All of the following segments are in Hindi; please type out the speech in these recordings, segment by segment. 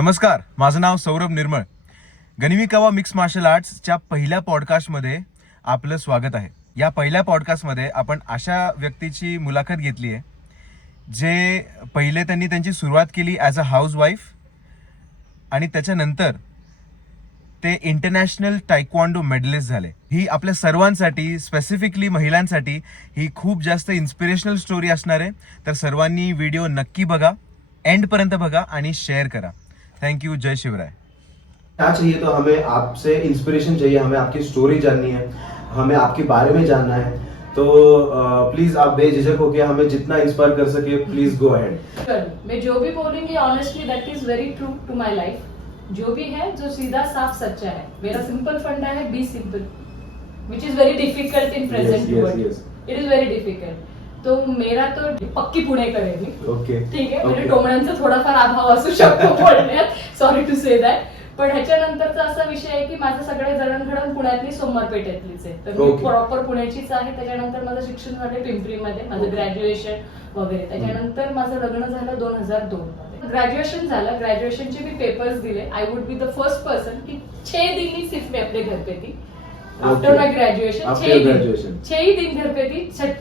नमस्कार, माझं नाव सौरभ निर्मळ. गनिमी कावा मिक्स मार्शल आर्ट्सच्या पहिल्या पॉडकास्टमध्ये आपलं स्वागत आहे. या पहिल्या पॉडकास्टमध्ये आपण अशा व्यक्तीची मुलाखत घेतली आहे जे पहिले त्यांनी त्यांची सुरुवात केली ॲज अ हाऊसवाईफ आणि त्याच्यानंतर ते इंटरनॅशनल टायक्वांडो मेडलिस्ट झाले. ही आपल्या सर्वांसाठी, स्पेसिफिकली महिलांसाठी ही खूप जास्त इन्स्पिरेशनल स्टोरी असणार आहे. तर सर्वांनी व्हिडिओ नक्की बघा, एंडपर्यंत बघा आणि शेअर करा. Thank you. जय शिवराय. क्या चाहिए तो हमें आपसे इंस्पिरेशन चाहिए, हमें आपकी स्टोरी जाननी है, हमें आपके बारे में जानना है. तो प्लीज आप बेझिझक होकर हमें जितना इंस्पायर कर सके प्लीज गो अहेड. मैं जो भी बोलूंगी honestly that is very true to my life. जो भी है जो सीधा साफ सच्चा है. मेरा सिंपल फंडा है be simple, which is very difficult in present world. It is very difficult. तो मेरा तो पक्की पुणेकर आहे मी. ओके, ठीक आहे. म्हणजे टोमण्यांचा थोडाफार अभाव असू शकतो बोलण्यात, सॉरी टू से दॅट. पण ह्याच्यानंतरचा असा विषय आहे की माझं सगळे जडणघडण पुण्यातली सोमवारपेठेतलीच आहे. तर मी प्रॉपर पुण्याचीच आहे. त्याच्यानंतर माझं शिक्षण झालं पिंपरीमध्ये, माझं ग्रॅज्युएशन वगैरे. त्याच्यानंतर माझं लग्न झालं 2002 मध्ये. ग्रॅज्युएशन झालं. ग्रॅज्युएशनचे मी पेपर्स दिले. I would be the first person की 6 दिन ही सिर्फ मैं अपने घर पे थी. आफ्टर माय ग्रेजुएशन 6 ही दिन घर पे थी.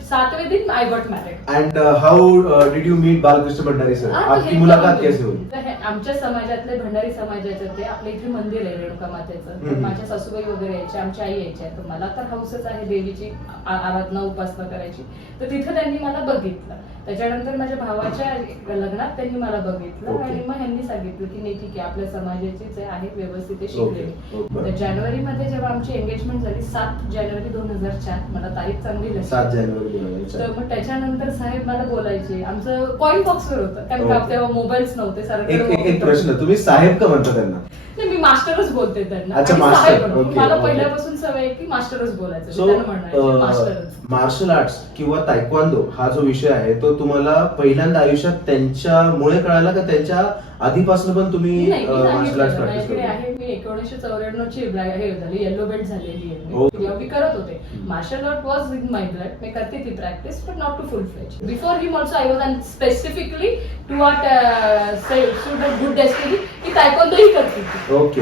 7वें दिन I got married. And how did you meet Balkrishna Bhandari sir? आपकी मुलाकात कैसे हुई? आमच्या समाजातले भंडारी समाजाचे ते आपल्या इथे मंदिर आहे रेणुका मातेचं. माझ्या सासूबाई वगैरे यायच्या, आमच्या आई यायच्या. तर मला तर हौसच आहे देवीची आराधना उपासना करायची. तर तिथं त्यांनी मला बघितलं. त्याच्यानंतर माझ्या भावाच्या लग्नात त्यांनी मला बघितलं आणि मग ह्यांनी सांगितलं की नाही ठीक आहे, आपल्या समाजाचीच आहे, व्यवस्थित शिकले. तर जानेवारीमध्ये जेव्हा आमची एंगेजमेंट झाली 7 जानेवारी 2004, मला तारीख चांगली लक्षात. 7 जानेवारी. तर मग त्याच्यानंतर साहेब मला बोलायचे. आमचं कॉइन बॉक्सवर होतं कारण का तेव्हा मोबाईल्स नव्हते. एक प्रश्न, तुम्ही साहेब का म्हणता त्यांना? मी मास्टरच बोलते त्यांना. अच्छा, मास्टर. मला पहिल्यापासून सवय आहे की मास्टरच बोलायचं. मार्शल आर्ट्स किंवा तायक्वांदो हा जो विषय आहे तो तुम्हाला पहिल्यांदा आयुष्यात त्यांच्यामुळे कळाला का त्यांच्या आधीपासून पण तुम्ही मार्शल आर्ट्स प्रॅक्टिस करता? आहे. मी 1994 ची हे झाली, येलो बेल्ट झालेली आहे. मी करत होते martial art was in my blood. मी करते ती practice but not to full fledge. Before him also I was and specifically to what student good destiny की तायक्वांदो ही करती थी. Okay,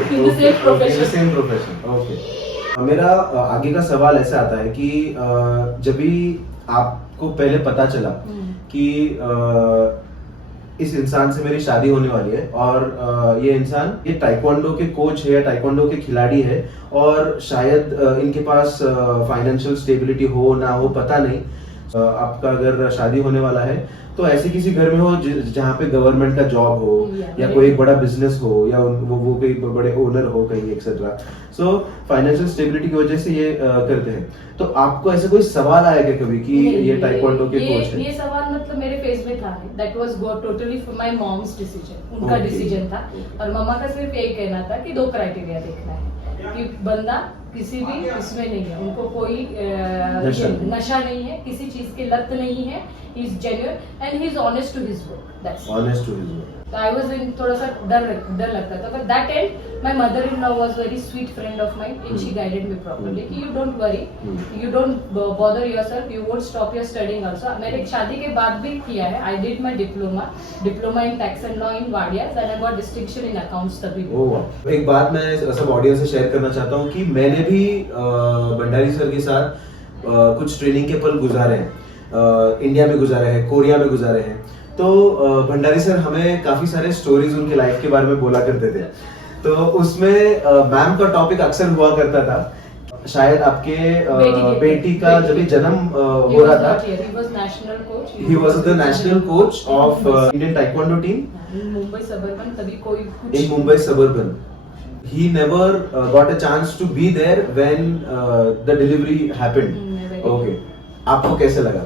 same profession. ओके. मेरा आगे का सवाल ऐसा आता है कि जब भी आपको पहले पता चला कि इस इंसान से मेरी शादी होने वाली है और ये इंसान ये ताइक्वांडो के कोच है या ताइक्वांडो के खिलाड़ी है और शायद इनके पास फाइनेंशियल स्टेबिलिटी हो ना हो पता नहीं, आपका अगर शादी होने वाला है तो ऐसे किसी घर में हो जहाँ पे गवर्नमेंट का जॉब हो या कोई बड़ा बिजनेस हो या वो कोई बड़े ओनर हो कहीं एक्सेट्रा. सो फाइनेंशियल स्टेबिलिटी की वजह से ये करते हैं. तो आपको ऐसा कोई सवाल आया क्या कभी कि ये ताइक्वांडो के कोच है? ये सवाल मतलब मेरे फेस में था. That was totally for my moms decision. उनका डिसीजन था. और मम्मा का सिर्फ यही कहना था कि 2 क्राइटेरिया देखना है कि बंदा किसी भी इसमें नहीं है, उनको कोई नशा नहीं है, किसी चीज की लत नहीं है, he is genuine and he is honest to his work. That's honest to his work. I was in थोड़ा सा डर लगता था. But that and my mother in law was very sweet friend of mine and she guided me properly कि you don't worry, you don't bother yourself, you won't stop your studying also. मैंने शादी के बाद भी किया है. I did my diploma in tax and law in Wadia and I got distinction in accounts तभी. ओह, एक बात मैं सब ऑडियंस से शेयर करना चाहता हूँ कि मैंने भी भंडारी सर के साथ कुछ ट्रेनिंग के पल गुजारे हैं. इंडिया में गुजारे हैं, कोरिया में गुजारे हैं. तो भंडारी सर हमें काफी सारे स्टोरीज उनके लाइफ के बारे में बोला करते थे. तो उसमें मैम का टॉपिक अक्सर हुआ करता था. शायद आपके बेटी का जब जन्म हो रहा था, he was the national coach of Indian taekwondo team Mumbai suburban. तभी कोई in Mumbai suburban. He never got a chance to be there when the delivery happened. Okay. आपको कैसे लगा?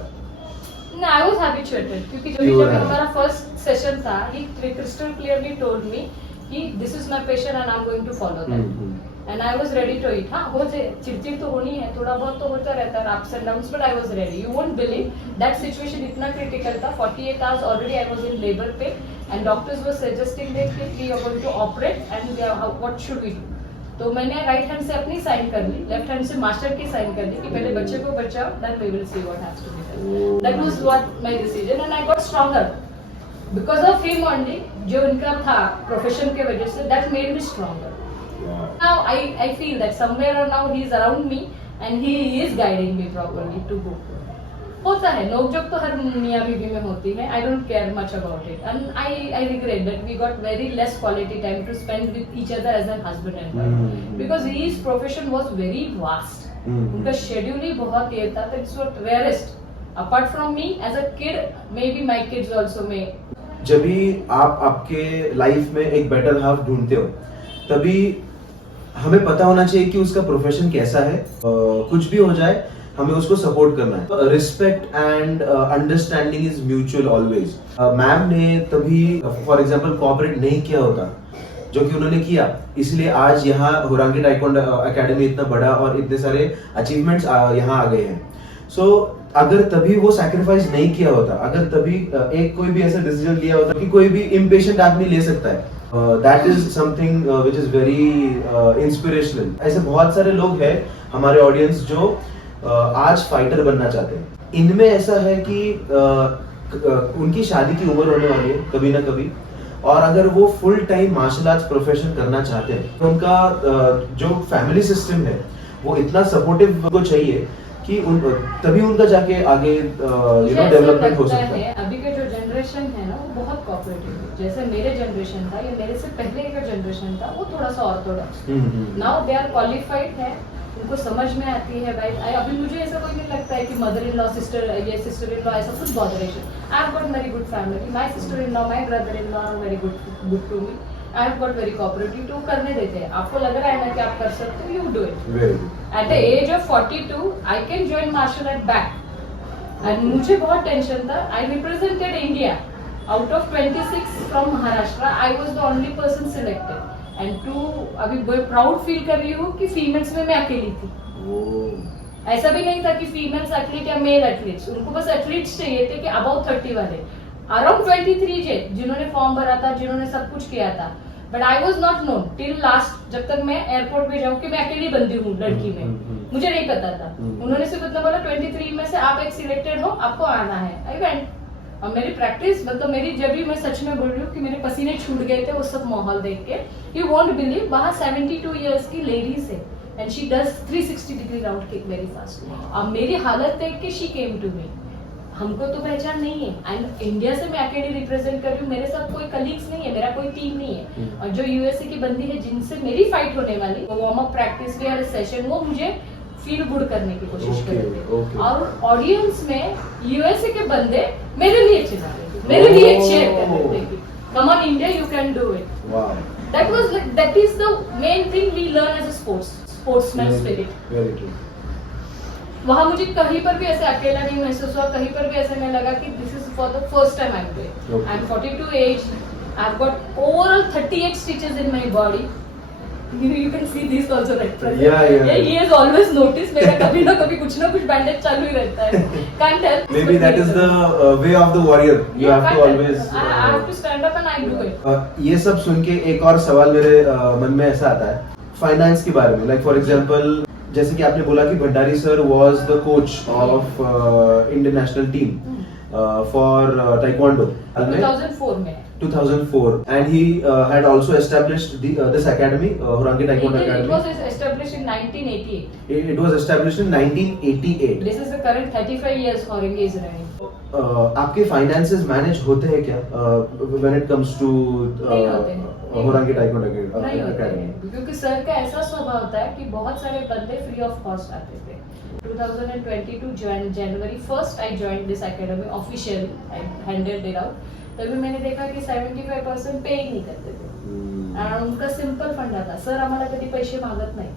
No, I was habituated क्योंकि जब हमारा फर्स्ट सेशन था, he crystal clearly told me कि this is my passion and I'm going to follow that. And I was ready to it. हाँ, हो चिड़चिड़ तो होनी है, थोड़ा बहुत तो होता रहता है, ups and downs, but I was ready. You won't believe that situation इतना critical था. 48 hours already I was in labor pain and doctors were suggesting that we are going to operate and what should we do? तो मैंने राइट हैंड से अपनी साइन कर ली, लेफ्ट हैंड से मास्टर की साइन कर ली कि पहले बच्चे को बचाओ, then we will see what has to be done. That was what my decision and I got stronger. Because of him only, जो इनका था प्रोफेशन के वजह से, that made me stronger. Now I feel that somewhere or now he is around me and he is guiding me properly to go. होता है नोकझोंक तो हर मियाँ बीवी में होती है. I don't care much about it and I regret that we got very less quality time to spend with each other as a husband and wife because his profession was very vast. उनका शेड्यूल ही बहुत ये था. That's what rarest. Apart from me as a kid, maybe my kids also may. जब भी आप आपके लाइफ में एक बेटर हाफ ढूंढते हो तभी हमें पता होना चाहिए कि उसका प्रोफेशन कैसा है. कुछ भी हो जाए हमें उसको सपोर्ट करना है. Respect and understanding is mutual always. Ma'am ने तभी फॉर एग्जांपल कोऑपरेट नहीं किया होता जो कि उन्होंने किया, इसलिए आज यहाँ होरांगी टाइकोंडो एकेडमी इतना बड़ा और इतने सारे अचीवमेंट्स यहाँ आ गए हैं. सो अगर तभी वो सैक्रिफाइस नहीं किया होता, अगर तभी एक कोई भी ऐसा डिसीजन लिया होता कि कोई भी इम्पेशेंट आदमी ले सकता है, that is something which is very inspirational. ऐसे बहुत सारे लोग हैं हमारे ऑडियंस जो आज फाइटर बनना चाहते हैं. इनमें ऐसा है कि उनकी शादी की उम्र होने वाली है कभी ना कभी, और अगर वो full time martial arts profession करना चाहते हैं तो उनका जो फैमिली सिस्टम है वो इतना सपोर्टिव को चाहिए कि तभी उनका जाके आगे डेवलपमेंट हो सकता है. अभी के जो जनरेशन है ना वो बहुत कोऑपरेटिव है. जैसे मेरे जनरेशन था या मेरे से पहले का जनरेशन था वो थोड़ा सा orthodox. Now they are qualified है, उनको समझ में आती है. भाई अभी मुझे ऐसा कोई नहीं लगता है कि mother in law sister in law ऐसा कुछ botheration. I have got very good family. My sister in law, my brother in law are very good to me. I have got very cooperative to करने देते हैं. आपको लग रहा है ना कि आप कर सकते हो, you do it. At the age of 42 I can join martial art back. And मुझे बहुत टेंशन था. I represented India out of 26 from Maharashtra. I was the only person selected and to अभी प्राउड फील कर रही हूँ कि फीमेल्स में मैं अकेली थी. ऐसा भी नहीं था कि फीमेल्स एथलीट या मेल एथलीट्स, उनको बस एथलीट्स चाहिए थे कि अबाउट 30 वाले. अराउंड 23 थे जिन्होंने फॉर्म भरा था, जिन्होंने सब कुछ किया था. But I was not known till last, जब तक मैं एयरपोर्ट पे जाऊँ कि मैं अकेली बंदी हूँ लड़की में. मुझे नहीं पता था. उन्होंने सिर्फ इतना बोला 23 में से आप एक सिलेक्टेड हो, आपको आना है. I went. और मेरी प्रैक्टिस मतलब मेरी, जब भी मैं सच में बोल रही हूँ कि मेरे पसीने छूट गए थे वो सब माहौल देख के. यू वोंट बिलीव, वहाँ 72 इयर्स की लेडीज है and she does 360 degree round kick very fast. अब मेरी हालत देख के शी केम टू मी. हमको तो पहचान नहीं है एंड इंडिया से मैं अकेले रिप्रेजेंट कर रही हूँ. मेरे साथ कोई कलीग्स नहीं है, मेरा कोई टीम नहीं है. और जो यूएसए की बंदी है जिनसे मेरी फाइट होने वाली, वार्म अप प्रैक्टिस या सेशन, वो मुझे फील गुड करने की कोशिश कर रहे थे. और ऑडियंस में यूएसए के बंदे मेरे लिए चिल्ला रहे थे, मेरे लिए शेयर कर रहे थे कि come on India, you can do it. That is the main thing we learn as a sportsman spirit. वहाँ मुझे कहीं पर भी ऐसे अकेला नहीं महसूस हुआ. कहीं पर भी ऐसे नहीं लगा कि this is for the first time I am doing. I am 42 age. I have got overall 38 stitches in my body. You can see these also right present. Yeah. He has always noticed. मेरा कभी ना कुछ बैंडेज चालू ही रहता है. Can't help. Maybe that is the way of the warrior. You have to always. I have to stand up and I do it. ये सब सुन के एक और सवाल मेरे मन में ऐसा आता है फाइनेंस के बारे में. लाइक फॉर एग्जांपल, जैसे कि आपने बोला कि Bhandari sir was the coach of Indian national team for taekwondo 2004 में. 2004 and he had also established this academy, Horangi Taekwondo Academy. It was established in 1988. It was established in 1988. This is the current 35 years Horangi is running. आपके finances manage होते हैं क्या when it comes to Horangi Taekwondo Academy? क्योंकि सर का ऐसा स्वभाव था कि बहुत सारे बंदे फ्री ऑफ कॉस्ट आते थे. 2022 January 1st I joined this academy officially. I handed it out. तभी मैंने देखा कि 75% पे ही नहीं करते थे. आणि उनका सिंपल फंडा था, सर आम्हाला कधी पैसे मागत नाही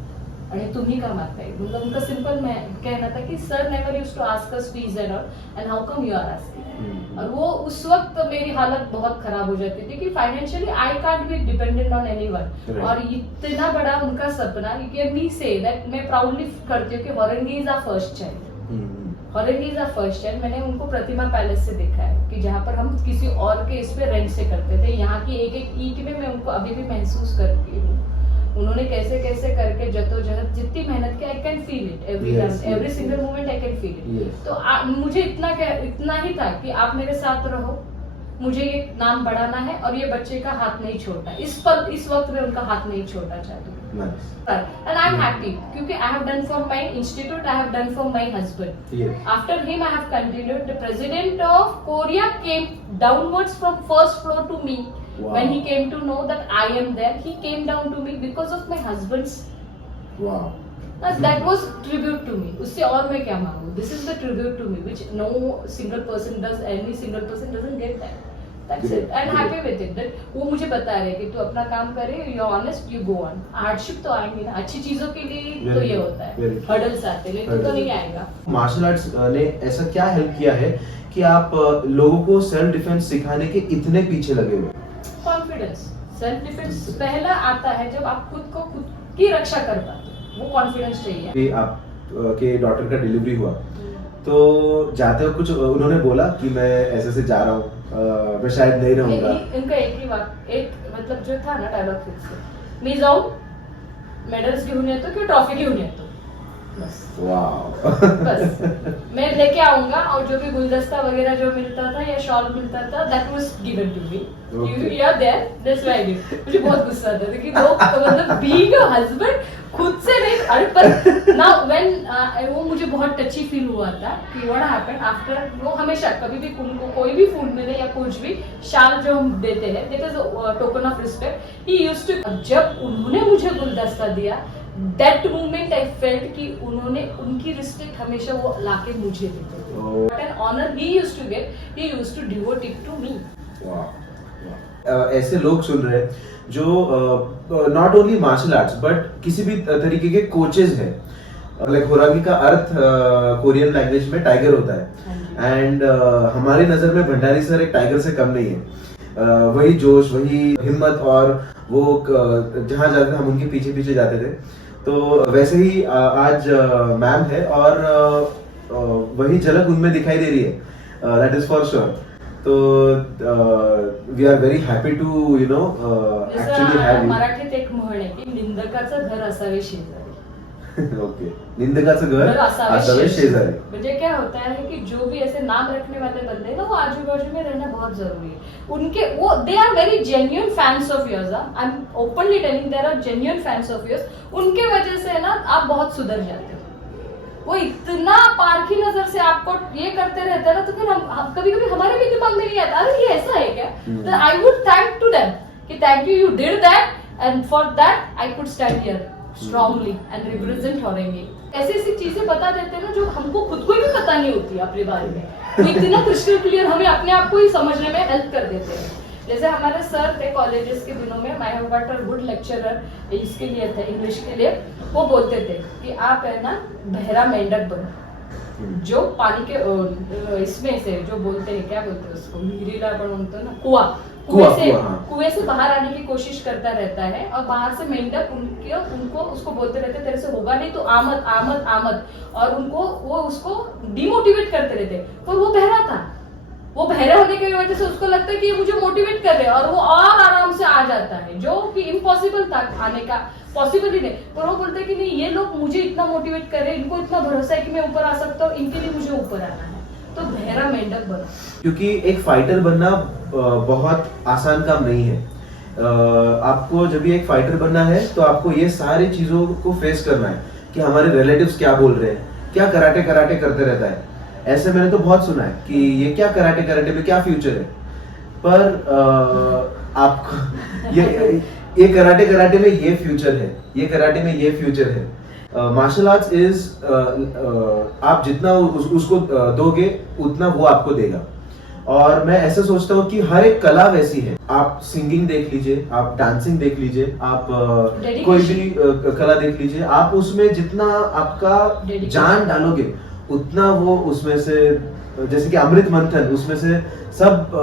आणि तुम्ही का मागताय. मतलब उनका सिंपल कहना था कि sir never used to ask us fees and all and how come you are asking. और वो उस वक्त मेरी हालत बहुत खराब हो जाती थी कि financially I can't be dependent on anyone. और इतना बड़ा उनका सपना, यू मी से दैट मैं प्राउडली करती हूँ कि Horangi is our first child. Horangi is our first child. मैंने उनको प्रतिमा पैलेस से देखा है कि जहाँ पर हम किसी और के इस पे रेंट से करते थे. यहाँ की एक एक ईंट में मैं उनको अभी भी महसूस करती हूँ. उन्होंने कैसे कैसे करके जद्दोजहद, जितनी मेहनत की, I can feel it every single moment. I can feel it. तो मुझे इतना ही था कि आप मेरे साथ रहो, मुझे ये नाम बढ़ाना है और ये बच्चे का हाथ नहीं छोड़ना है। इस वक्त में उनका हाथ नहीं छोड़ना चाहती हूँ। Nice. And I'm happy क्योंकि I have done for my institute, I have done for my husband. Yes. After him, I have continued. The president of Korea came downwards from first floor to me. Wow. When he came to know that I am there, he came down to me because of my husband's. Wow. That was tribute to me. उससे और मैं क्या मांगू? This is the tribute to me, which no single person does. Any single person doesn't get that. That's Great. it. And Great. happy with it. That वो मुझे बता रहे कि तू अपना काम करे, you're honest, you go on. Hardship तो आएंगे ना, अच्छी चीजों के लिए तो Very ये good. होता है. Very good. Hurdles आते हैं, लेकिन तो नहीं आएगा. मार्शल आर्ट्स ने ऐसा क्या हेल्प किया है कि आप लोगों को सेल्फ डिफेंस सिखाने के इतने पीछे लगे हुए? Confidence, self defense पहला आता है जब आप खुद की रक्षा कर पाते हो. वो कॉन्फिडेंस चाहिए. कि आप के डॉटर का डिलीवरी हुआ तो जाते हो कुछ उन्होंने बोला कि मैं ऐसे से जा रहा हूँ, मैं शायद नहीं रहूंगा? इनका एक ही बात, एक मतलब जो था ना डायलॉग फिक्स, मी जाऊं मेडल्स घेऊन येतो किंवा ट्रॉफी घेऊन येतो, बस. वाव. बस मैं लेके आऊंगा और जो भी गुलदस्ता वगैरह जो मिलता था या शॉल मिलता था that was given to me. Okay. You are there, that's why I did. मुझे बहुत गुस्सा आता था कि लोग मतलब बीइंग अ हस्बैंड खुद से नहीं. अरे पर नाउ व्हेन वो मुझे बहुत टची फील हुआ था कि व्हाट हैपेंड आफ्टर. वो हमेशा कभी भी उनको कोई भी फूड मिले या कुछ भी शाल जो हम देते हैं that is token of respect. He used to, जब उन्होंने मुझे गुलदस्ता दिया दैट मोमेंट आई फेल्ट कि उन्होंने उनकी रिस्पेक्ट हमेशा वो लाके मुझे देते थे. Oh. An honour he used to get, he used to devote it to me. ऐसे लोग सुन रहे हैं जो not only martial arts but किसी भी तरीके के कोचेस हैं. लाइक होरागी का अर्थ कोरियन लैंग्वेज में टाइगर होता है एंड हमारी नजर में भंडारी सर एक टाइगर से कम नहीं है. वही जोश, वही हिम्मत और वो जहां जाते हम उनके पीछे पीछे जाते थे. तो वैसे ही आज मैम है और वही झलक उनमें दिखाई दे रही है. That is for sure. तो we are very happy to you know actually have जसं मराठीत एक म्हण आहे की निंदकाचं घर असावे शेजारी. ओके. निंदकाचं घर असावे शेजारी. मुझे क्या होता है कि जो भी ऐसे नाम रखने वाले बंदे हैं ना वो आजू बाजू में रहना बहुत जरूरी है. उनके वो they are very genuine fans of yours. I am openly telling there are genuine fans of yours. उनके वजह से ना आप बहुत सुधर जाते हो. वो इतना पारखी नजर से आपको ये करते रहते हैं ना, तो फिर हम कभी कभी हमारे भी दिमाग में नहीं आता अरे ये ऐसा है क्या. तो I would thank to them कि thank you did that and for that I could stand here strongly and represent Horangi. ऐसी ऐसी चीजें बता देते हैं ना जो हमको खुद को भी पता नहीं होती अपने बारे में. तो इतना क्रिस्टल क्लियर हमें अपने आप को ही समझने में हेल्प कर देते हैं. जैसे हमारे सर थे कॉलेजेस के दिनों में, आई have got a good lecturer इसके लिए थे, इंग्लिश के लिए. वो बोलते थे कि आप है ना बहरा मेंढक बनो जो पानी के इसमें से जो बोलते हैं क्या बोलते हैं उसको, गिरीला अपन बोलते हैं ना, कुएं से बाहर आने की कोशिश करता रहता है और बाहर से मेंढक उनको उसको बोलते रहते तेरे से होगा नहीं तो आमद आमद आमद, और उनको वो उसको डिमोटिवेट करते रहते. पर वो बहरा था. वो बहरे होने की वजह से उसको लगता है कि ये मुझे मोटिवेट कर रहे हैं और वो और आराम से आ जाता है जो कि इम्पॉसिबल था आने का. पॉसिबल ही नहीं. पर वो बोलते हैं कि नहीं ये लोग मुझे इतना मोटिवेट कर रहे हैं, इनको इतना भरोसा है कि मैं ऊपर आ सकता हूँ, इनके लिए मुझे ऊपर आना है. तो बहरा मेंढक बनो. क्योंकि एक फाइटर बनना बहुत आसान काम नहीं है. आपको जब भी एक फाइटर बनना है तो आपको ये सारी चीजों को फेस करना है कि हमारे रिलेटिव्स क्या बोल रहे हैं, क्या कराटे कराटे करते रहता है. ऐसे मैंने तो बहुत सुना है कि ये क्या कराटे कराटे में क्या फ्यूचर है. पर आपको ये कराटे कराटे में ये फ्यूचर है, ये कराटे में ये फ्यूचर है. मार्शल आर्ट्स इज आप जितना उसको दोगे उतना वो आपको देगा. और मैं ऐसा सोचता हूँ कि हर एक कला वैसी है. आप सिंगिंग देख लीजिए, आप डांसिंग देख लीजिए, आप कोई भी कला देख लीजिए, आप उसमें जितना आपका जान डालोगे उतना वो उसमें से, जैसे कि अमृत मंथन, उसमें से सब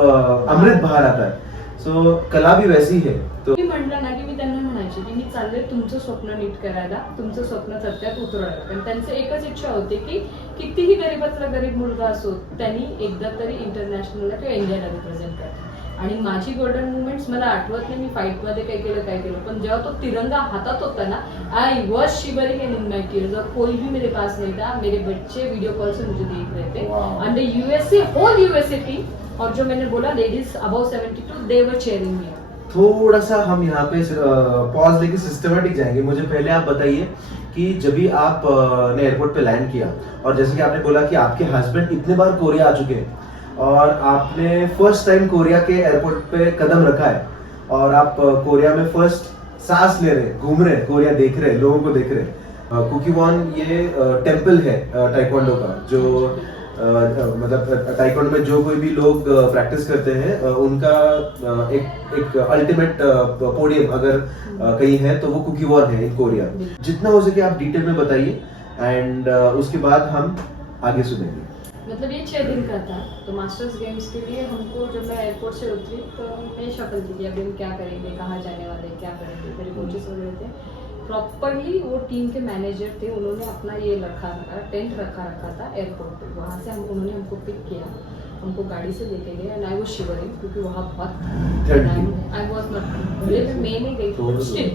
अमृत बाहर आता है. सो कला भी वैसी है. तो मी म्हटलं ना की मी त्यांना म्हणायचे की मी चालले तुमचं स्वप्न नीट करायला, तुमचं स्वप्न सत्यात उतरवायला. पण त्यांची एकच इच्छा होती की कितीही गरीबातला गरीब मुलगा असो त्यांनी एकदा तरी इंटरनॅशनलला किंवा इंडियाला रिप्रेझेंट करायचं. आणि माझी गोल्डन मुवमेंट्स मला आठवत नाही मी फाईट मध्ये काय केलं पण जेव्हा तो तिरंगा हातात होता ना I was shivering in my tears और कोई भी मेरे पास नहीं था मेरे बच्चे वीडियो कॉल से मुझे देख रहे थे and the USA whole USA team और जो मैंने बोला ladies above 72 they were cheering me. थोड़ा सा हम यहाँ पे पॉज लेके सिस्टमेटिक जाएंगे। मुझे पहले आप बताइए कि जब भी आप ने एयरपोर्ट पे लैंड किया और जैसे कि आपने बोला कि आपके हस्बैंड इतने बार कोरिया आ चुके हैं और आपने फर्स्ट टाइम कोरिया के एयरपोर्ट पे कदम रखा है और आप कोरिया में फर्स्ट सांस ले रहे घूम रहे कोरिया देख रहे लोगों को देख रहे। कुकीवॉन ये टेम्पल है टाइक्वांडो का जो मतलब टाइक्वांडो में जो कोई भी लोग प्रैक्टिस करते हैं उनका एक अल्टीमेट पोडियम अगर कहीं है तो वो कुकीवॉन है इन कोरिया। जितना हो सके आप डिटेल में बताइए एंड उसके बाद हम आगे सुनेंगे। मतलब ये 6 दिन का था तो मास्टर्स गेम्स के लिए हमको जब मैं एयरपोर्ट से उतरी तो मैं शक्ल की थी अभी हम क्या करेंगे कहाँ जाने वाले क्या करेंगे मेरे कोचेस वगैरह थे प्रॉपरली वो टीम के मैनेजर थे उन्होंने अपना ये टेंट रखा था एयरपोर्ट पे वहाँ से उन्होंने हमको पिक किया हमको गाड़ी से लेके गए एंड आई वाज शिवरिंग क्योंकि वहाँ बहुत आई वाज नॉट मैं नहीं गई थी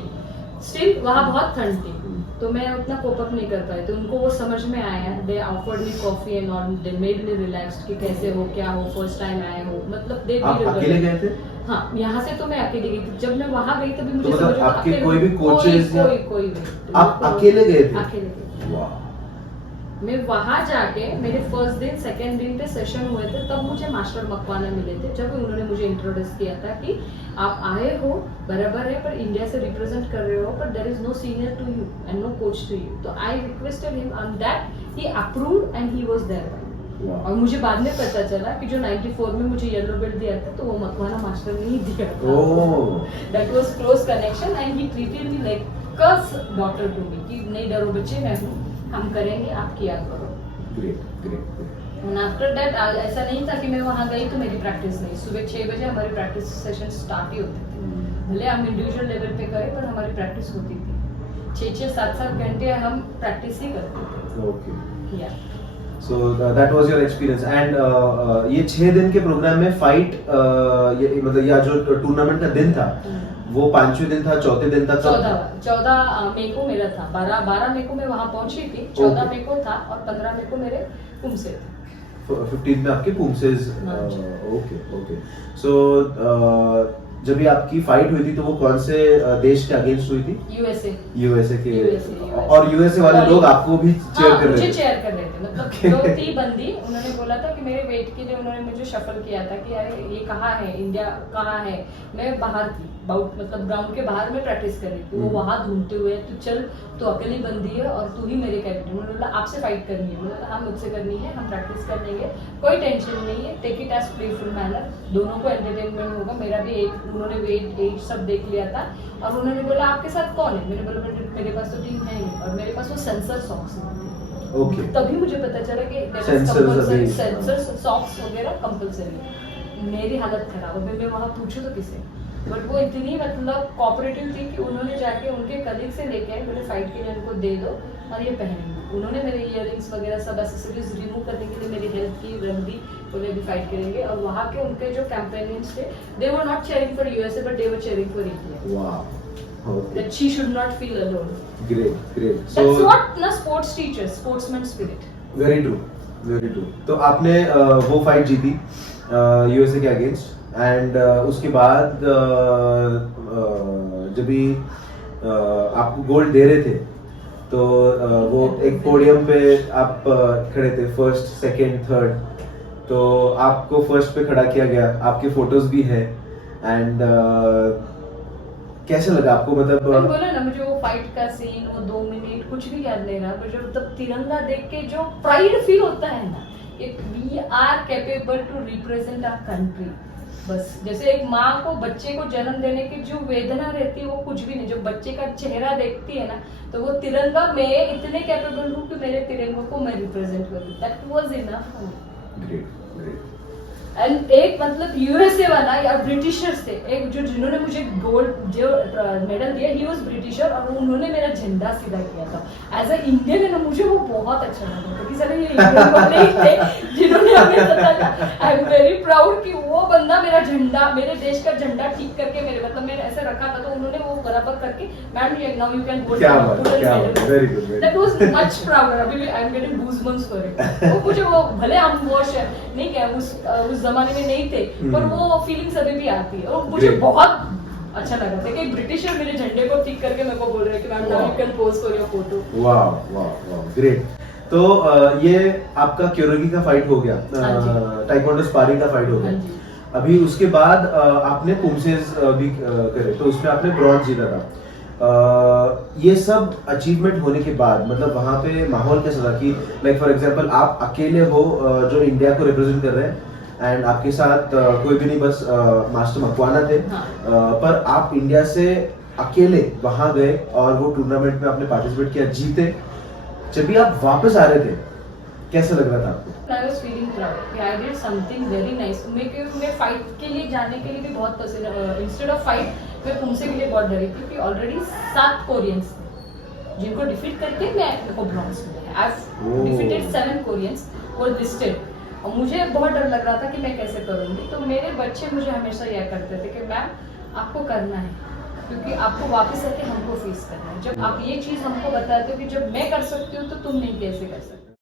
स्टिल वहाँ बहुत ठंड थी तो मैं उतना कोप अप नहीं कर पाई तो उनको वो समझ में आया they offered me coffee and all they made me relaxed कि कैसे हो क्या हो फर्स्ट टाइम आए हो मतलब दे आप अकेले गए थे? हाँ यहाँ से तो मैं अकेले गई थी जब मैं वहाँ गई तभी मुझे तो मतलब समझ में आपके कोई भी कोचेस कोई नहीं आप अकेले गए थे? अकेले गई वाह। मैं वहां जाके मेरे फर्स्ट दिन सेकंड दिन पे सेशन हुए थे तब मुझे मास्टर मकवाना मिले थे जब उन्होंने मुझे इंट्रोड्यूस किया था कि आप आए हो बराबर है पर इंडिया से रिप्रेजेंट कर रहे हो पर there is no senior to you and no coach to you तो I requested him on that he approved and he was there और मुझे बाद में पता चला कि जो 94 में मुझे येलो बेल्ट दिया था तो वो मकवाना मास्टर ने ही दिया था that was close connection and he treated me like a daughter to me कि नहीं डरो बच्चे मैं हूँ हम करेंगे आप किया करो। ग्रेट। आफ्टर दैट ऐसा नहीं था कि मैं वहाँ गई तो मेरी प्रैक्टिस नहीं सुबह 6 बजे हमारी प्रैक्टिस सेशन स्टार्ट ही होते थे भले हम इंडिविजुअल लेवल पे गए पर हमारी प्रैक्टिस होती थी 6-7 घंटे हम प्रैक्टिस ही करते थे। ओके या so that was your experience and ये 6 दिन के प्रोग्राम में फाइट मतलब या जो टूर्नामेंट का दिन था वो 5वें दिन था चौथे दिन था 14 मई को मेरा था 12 मई को मैं वहाँ पहुंची थी 14 मई को था और 15 मई को मेरे पुमसे थे 15 में आपके पुमसेस। ओके ओके सो जब भी आपकी फाइट हुई थी तो वो कौन से देश के अगेंस्ट हुई थी? यूएसए के और यूएसए वाले लोग आपको भी चीयर कर रहे थे? मुझे चीयर कर रहे थे मतलब 2 थी बंदी उन्होंने बोला था कि मेरे वेट के लिए उन्होंने मुझे शफल किया था कि अरे ये कहाँ है इंडिया कहाँ है मैं बाहर थी मतलब ग्राउंड के बाहर में प्रैक्टिस कर रही थी वो वहाँ घूमते हुए तू चल तू अकेली बंदी है और तू ही मेरे कैप्टन उन्होंने बोला आपसे फाइट करनी है मैंने हाँ मुझसे करनी है हम प्रैक्टिस कर लेंगे कोई टेंशन नहीं है take it as playful manner दोनों को एंटरटेनमेंट होगा मेरा भी एक उन्होंने वेट एज सब देख लिया था और उन्होंने बोला आपके साथ कौन है मैंने बोला मेरे पास तो टीम है ही और मेरे पास वो सेंसर सॉक्स थे ओके तभी मुझे पता चला कि सेंसर सॉक्स वगैरह कंपलसरी मेरी हालत खराब है मैं वहाँ पूछूं तो किसे बट वो इतनी मतलब कोऑपरेटिव थी कि उन्होंने जाके उनके कलीग से लेके आए मेरे फाइट के लिए उनको दे दो और ये पहनेंगे उन्होंने मेरे इयररिंग्स वगैरह सब एसेसरीज रिमूव करने के लिए मेरी हेल्प की रख दी बोले भी फाइट करेंगे और वहाँ के उनके जो कैंपेनियंस थे they were not cheering for USA but they were cheering for India wow that she should not feel alone great so that's what ना sports teacher sportsman spirit very true तो आपने वो फाइट जीती यूएसए के अगेंस्ट एंड उसके बाद जब भी आपको गोल्ड दे रहे थे तो वो एक पोडियम पे आप खड़े थे फर्स्ट सेकंड थर्ड तो आपको फर्स्ट पे खड़ा किया गया आपके फोटोज भी है एंड कैसे लगा आपको मतलब बोला ना मुझे वो फाइट का सीन वो 2 मिनट कुछ भी याद नहीं रहा पर जब तब तिरंगा देख के जो प्राइड फील होता है ना it we are capable to represent our country बस जैसे एक माँ को बच्चे को जन्म देने की जो वेदना रहती है वो कुछ भी नहीं जो बच्चे का चेहरा देखती है ना तो वो तिरंगा में इतने कैपेबल हूँ कि मेरे तिरंगा को मैं रिप्रेजेंट करूँ that was enough great and एक मतलब यूएसए वाला या ब्रिटिशर्स थे एक जो जिन्होंने मुझे गोल्ड जो मेडल दिया ही वाज ब्रिटिशर और उन्होंने मेरा झंडा सीधा किया था एज अ इंडियन है ना मुझे वो बहुत अच्छा लगा क्योंकि सर ये इंडियन वाले ही थे जिन्होंने हमें बताया आई एम वेरी प्राउड कि वो बंदा मेरा झंडा, मेरे देश का झंडा ठीक करके मेरे मतलब मैंने ऐसे रखा था तो उन्होंने वो बराबर करके ma'am now you can hold क्या बात, very good, that was much prouder. अभी भी I am getting goosebumps for it. वो मुझे वो भले हम वो नहीं क्या उस जमाने में नहीं थे पर वो फीलिंग्स अभी भी आती है और मुझे Great. बहुत अच्छा लगा था कि ब्रिटिशर मेरे झंडे को ठीक करके मेरे को बोल रहे हैं कि ma'am now you can pose for your photo. वाह वाह वाह, ग्रेट। तो ये आपका क्योरेगी का फाइट हो गया, हाँ जी। ताइक्वांडो स्पारिंग का फाइट हो हाँ गया। जी। अभी उसके बाद आपने पुमसेस भी करे, तो उसमें आपने ब्रॉन्ज जीता था। ये सब अचीवमेंट होने के बाद मतलब वहां पे माहौल कैसा था कि लाइक फॉर एग्जांपल आप अकेले हो जो इंडिया को रिप्रेजेंट कर रहे हैं एंड आपके साथ कोई भी नहीं, बस मास्टर मकवाना थे। हाँ। पर आप इंडिया से अकेले वहां गए और वो टूर्नामेंट में आपने पार्टिसिपेट किया, जीते। जब भी आप वापस आ रहे थे कैसा लग रहा था आपको? I was feeling proud कि I did something very nice। मैं फाइट के लिए जाने के लिए भी बहुत पसंद, इंस्टेड ऑफ फाइट मैं पुमसे के लिए बहुत डरी थी कि ऑलरेडी 7 कोरियंस थे जिनको डिफीट करके मेरे को ब्रॉन्ज मिला है। आई डिफीटेड 7 कोरियंस वर लिस्टेड और मुझे बहुत डर लग रहा था कि मैं कैसे करूँगी। तो मेरे बच्चे मुझे हमेशा यह करते थे कि मैम आपको करना है क्योंकि आपको वापस आके हमको फेस करना है। जब आप ये चीज़ हमको बताते हो कि जब मैं कर सकती हूँ तो तुम नहीं कैसे कर सकते।